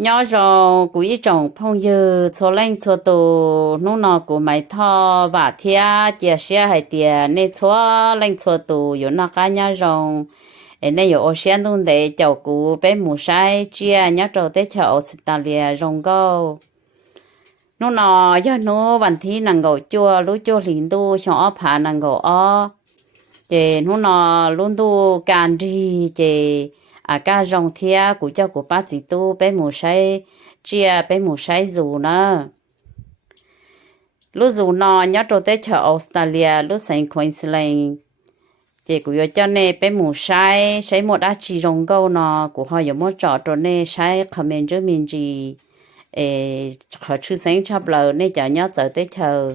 nhỏ rồi của ý chồng phong dư cho lên cho tù nó nọ của mày thọ và thia chia sẻ hay tiền nên cho lên cho tù有那个nhỏ rồi nên有ở xe luôn để cháu của bé mù sai chia nhỏ rồi để cho Australia rong go nó nọ do nó bản thi năng够chua lú chua liền tu cho ở phá năng够ở chị nó nọ luôn tu can đi chị à ca rong thia của cho của bác chị tu bé mù say chia bé mù say dù nữa lúc dù nọ nhớ trâu tới chợ Australia lúc sang Queensland chị của cho nên bé mù say say một đã chỉ rong câu nọ của họ có một trò trò nên say comment cho mình gì họ chưa sáng chấp lời nên cho nhớ tới tới chợ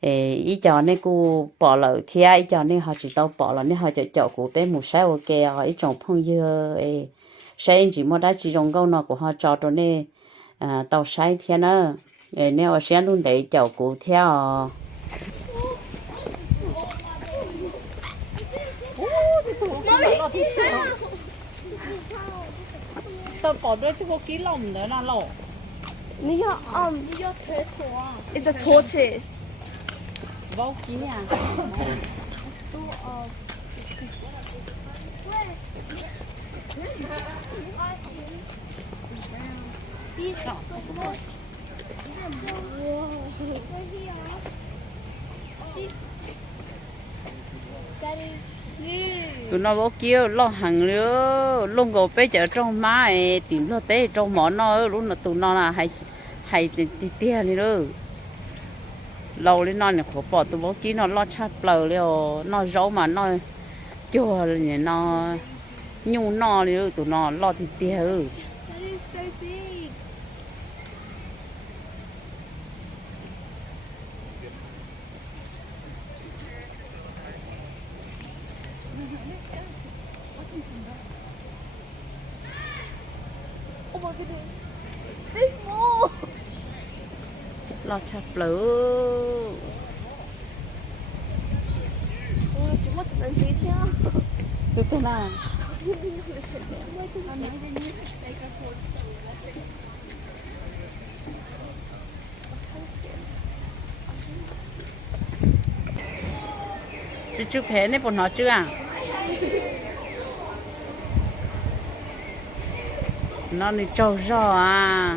ý cho nên cô bỏ lỡ thì ý cho nên họ chỉ tao bỏ lỡ nên họ cho của bé một sai ok họ ý trong phong dơ sai chỉ một đã chỉ trong câu nào của họ cho cho nên tao sai thiên nữa nên họ sẽ luôn để cho của theo tao bỏ đôi cái ký lồng nữa là lỗ. It's a tortoise. vô ký nha That is new. tụi nó vô kêu lo hàng nữa luôn go bé chợ trong má tìm lo té trong món nó luôn là tụi nó là hay hay tiền đi nữa lâu lên nó này khổ bỏ tụi vô ký nó lo chát bờ liều nó rau mà nó chua này nó nhu nó đi nữa tụi nó lo tiền That is so big. Oh my goodness. There's more. lo chát bờ Chúng mất tận tí theo. tụi nó chú bé này bọn nó chưa à nó đi trâu rò à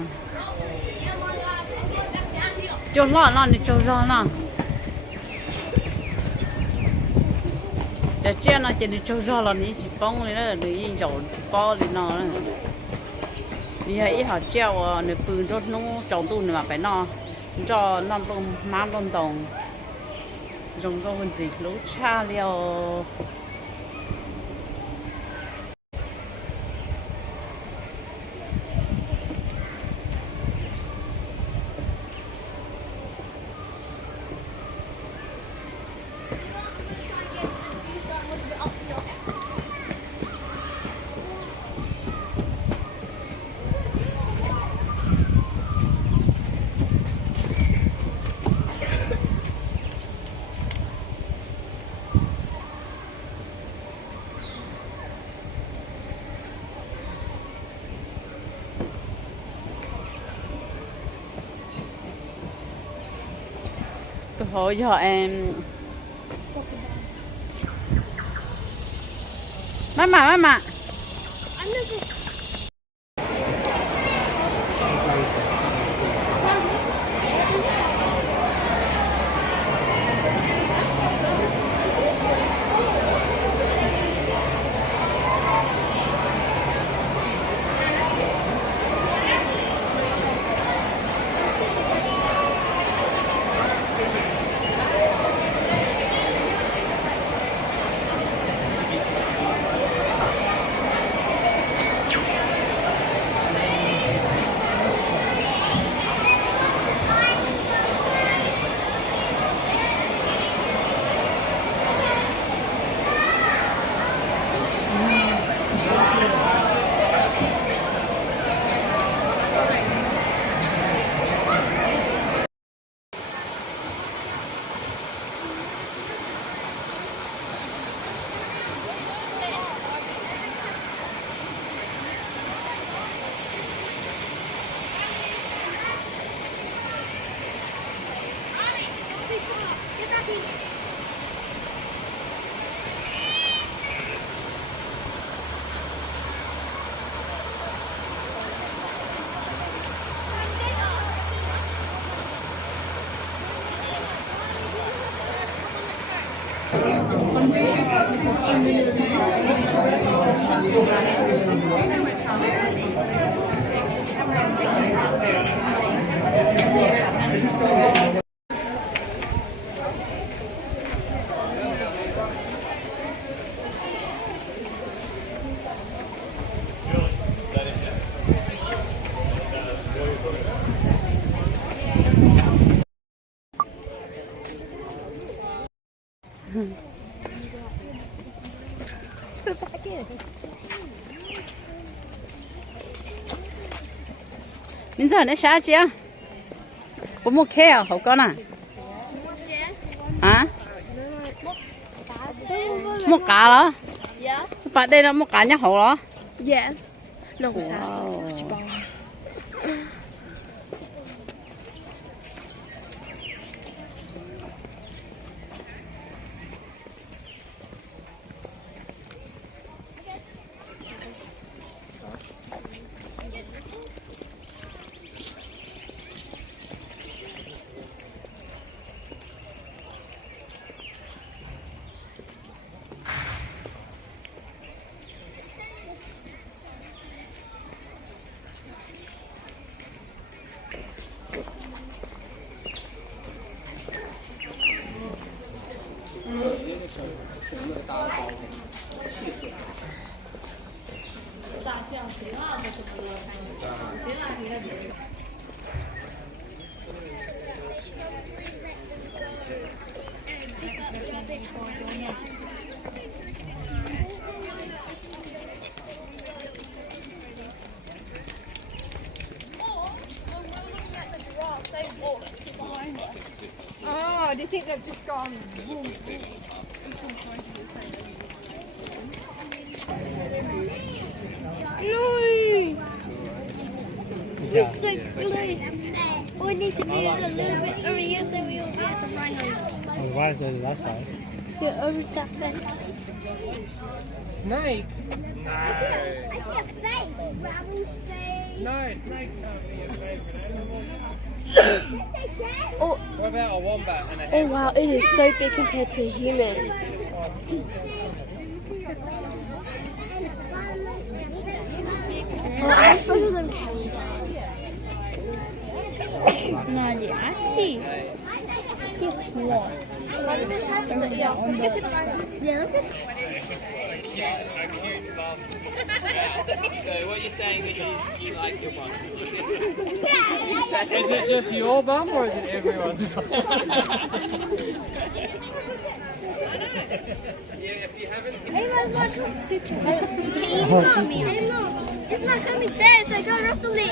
cho nó đi trâu rò nó cho chia nó chỉ đi trâu rò là ní chỉ bông này đó đi dầu chỉ bao đi nó đi hay họ treo nửa bự rốt nó trồng tu mà phải nó cho nó lông má lông đồng dùng cái gì lú cha liao tôi hỏi cho em mama mình giờ nó sao chưa có một khe à hậu con à hả một cá đó Yeah. bạn đây là một cá nhá hậu đó Yeah. No, wow. Oh, do you think they've just gone? We're so close. We need to move a little bit earlier, then we will get the rhinos. Why is it that side? They're over that fence. Snake? I can't face. No, snakes can't be your favourite animal. Oh, What about a wombat and a oh wow, it is so big compared to humans. Oh, I suppose of them. Nadia, I see. I see a claw. Yeah, let's go see the rhino. Yeah, let's go. a cute bum? So what you're saying is you like your bum? Is it just your bum or is it everyone's bum? If you haven't seen Hey, Mom, look. Hey, Mommy. Hey, Mom. It's not coming there, so go wrestle it.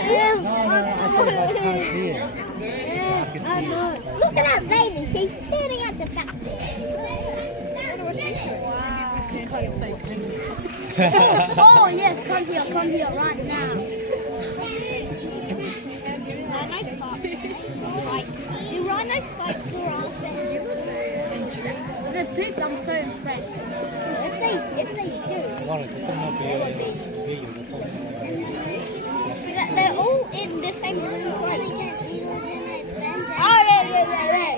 Look at that lady. She's standing at the back. Oh, yes. Come here right now. The rhinos fight the pigs, I'm so impressed. If they do, they're all in the same room. Oh,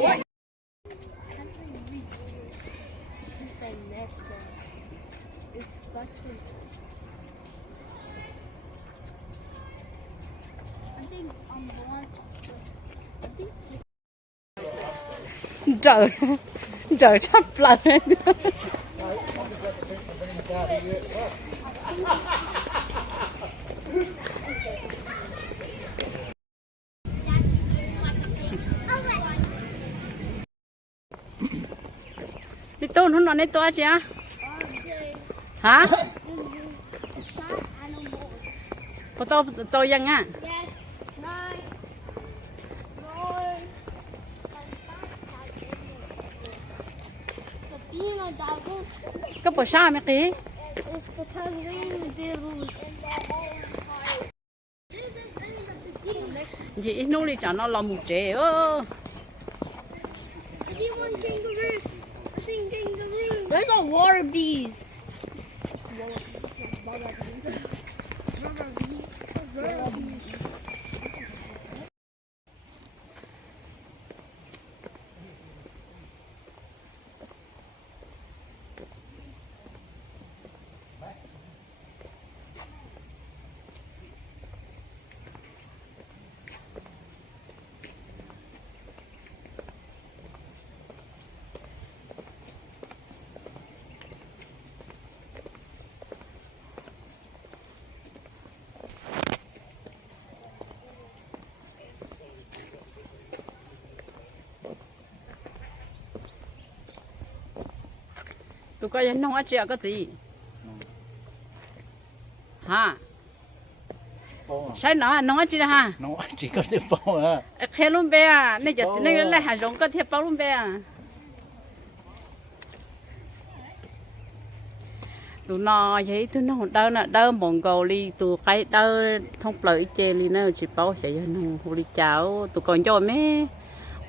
yeah. It's flexing. I think I'm the one. I think. trời trời sắp lần đi tôn không nói đến toa chứ hả có tao cho dân á có bỏ sao mấy cái gì nó đi cho nó làm một trẻ ơ Those are water bees. tụi coi nông ở chia cái gì ha sai nó nông ở chia ha nó chỉ có thể bao à khe luôn bé à này giờ chỉ này lại hàng rong có thể bao luôn bé à tụi nó vậy tụi nó đâu nè đâu mòn cầu đi tụi cái đâu không lợi chê đi nữa chỉ bao sẽ nông hồ đi cháo tụi còn cho mấy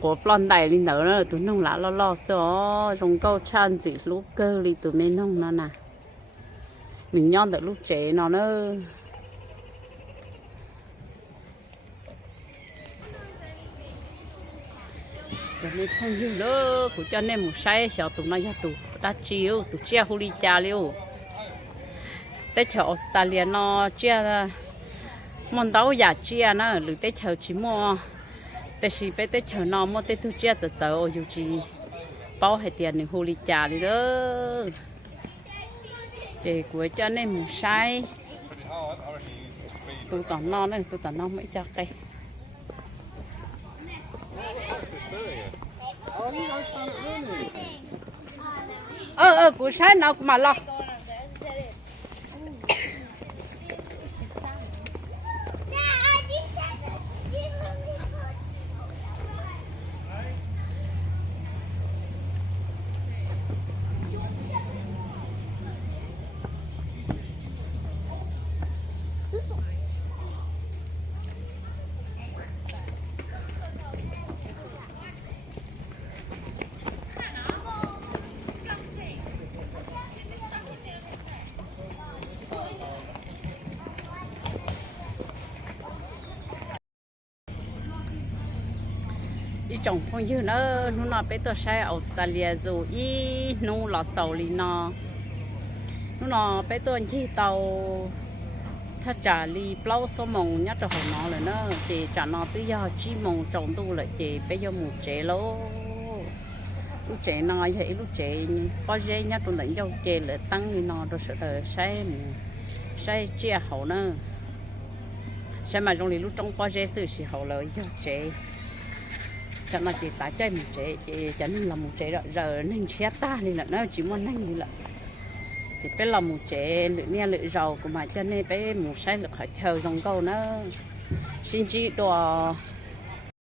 của plon đại đi nữa tụi nông lá lo sợ rong câu chan gì lúc cơ đi tụi mấy nông nó nè mình nhon được lúc trẻ nó nữa cho nên không nhiều nữa của cho nên một sai sợ tụi nó ra tụi đã chiếu tụi chia hồ đi cháo liu tới chợ Australia nó chia món đâu giả chia nó lười tới chợ chỉ mua tới chỉ bé tới chợ nó mua tới thu chia giờ dù chỉ bao hết tiền thì hồ đi trả đi đó để của cho nên một sai tụi tao nó này tụi tao nó mới cho cây của sai nào mà lo ý chồng phong như nó bé tôi sai Australia rồi ý nó là sầu li nó bé tôi chỉ tàuถ้าจ่าลีเปล่าสมองยัดจะหัวnóเลยเนอะเจจ่าnó tới giờ chỉ mong trồng tu lạiเจbé giờ một chế lố lúc chế nói vậy lúc chế có dễ nhất tôi lãnh dâu chế lại tăng đi nó rồi sẽ sai chia hậu nữa sai mà trong lý lúc trong có dễ sự sự hậu lời cho chế cho nó chỉ tái chơi một chế cho nên là một chế rồi giờ nên chia ta nên là nó chỉ muốn nhanh như là thì bé làm một chế lựa nghe lựa giàu của mà cho nên bé một sai lựa khỏi chờ dòng câu nó xin chỉ đồ